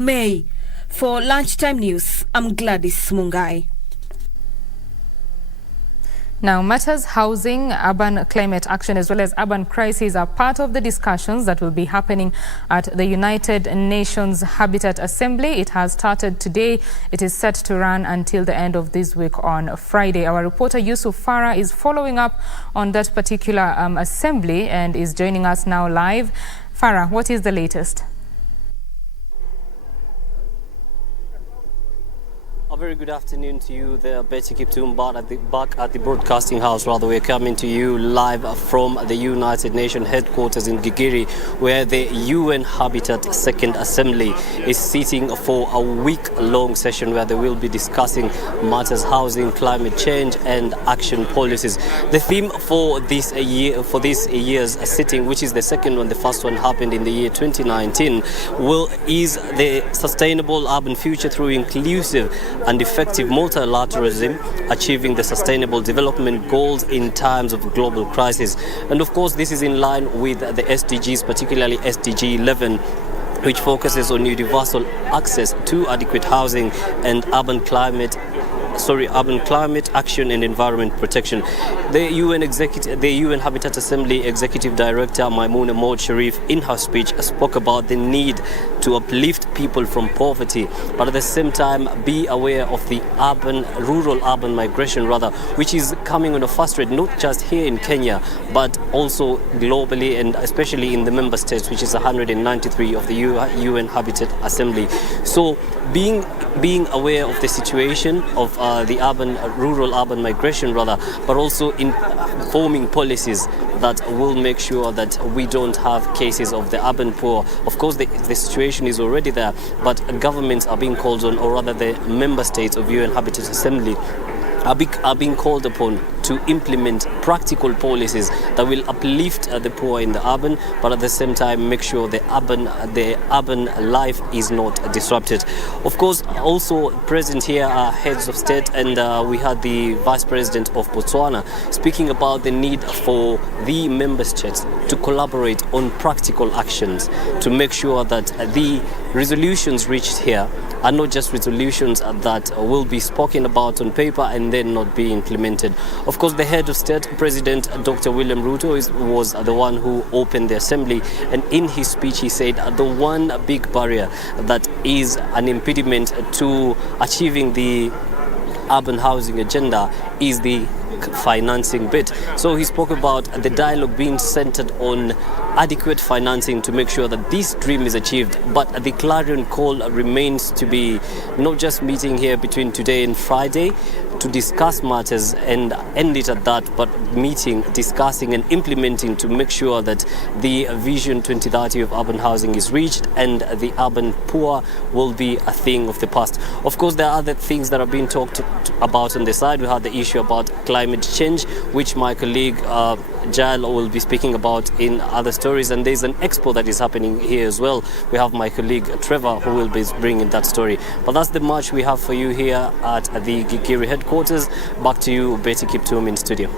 May. For Lunchtime News, I'm Gladys Mungai. Now, matters housing, urban climate action as well as urban crisis are part of the discussions that will be happening at the United Nations Habitat Assembly. It has started today. It is set to run until the end of this week on Friday. Our reporter Yusuf Farah is following up on that particular assembly and is joining us now live. Farah, what is the latest? A very good afternoon to you there, Betty Kiptum, back at the broadcasting house. We're coming to you live from the United Nations headquarters in Gigiri, where the UN Habitat Second Assembly is sitting for a week-long session where they will be discussing matters housing, climate change and action policies. The theme for this year's sitting, which is the second one, the first one happened in the year 2019, is the sustainable urban future through inclusive and effective multilateralism, achieving the sustainable development goals in times of global crisis. And of course, this is in line with the SDGs, particularly SDG 11, which focuses on universal access to adequate housing and urban climate action and environment protection. The UN Habitat Assembly Executive Director Maimouna Maud Sharif, in her speech, spoke about the need to uplift people from poverty, but at the same time be aware of the rural-urban migration, which is coming on a fast rate, not just here in Kenya, but also globally and especially in the member states, which is 193 of the UN Habitat Assembly. So being aware of the situation of the rural-urban migration, but also in forming policies that will make sure that we don't have cases of the urban poor. Of course, the situation is already there, but governments are being called on, or rather the member states of UN Habitat Assembly are being called upon to implement practical policies that will uplift the poor in the urban, but at the same time make sure the urban life is not disrupted. Of course, also present here are heads of state, and we had the Vice President of Botswana speaking about the need for the member states to collaborate on practical actions to make sure that the resolutions reached here are not just resolutions that will be spoken about on paper and then not be implemented. Of course, the head of state, President Dr. William Ruto, was the one who opened the assembly, and in his speech he said the one big barrier that is an impediment to achieving the urban housing agenda is the financing bit. So he spoke about the dialogue being centered on adequate financing to make sure that this dream is achieved, but the clarion call remains to be not just meeting here between today and Friday to discuss matters and end it at that, but meeting, discussing and implementing to make sure that the Vision 2030 of urban housing is reached and the urban poor will be a thing of the past. Of course, there are other things that are being talked about on the side. We had the issue about climate change, which my colleague Jael will be speaking about in other stories, and there's an expo that is happening here as well. We have my colleague Trevor who will be bringing that story. But that's the much we have for you here at the Gigiri headquarters. Back to you, Betty Kiptum, in studio.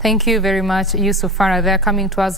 Thank you very much, Yusuf Farah. They're coming to us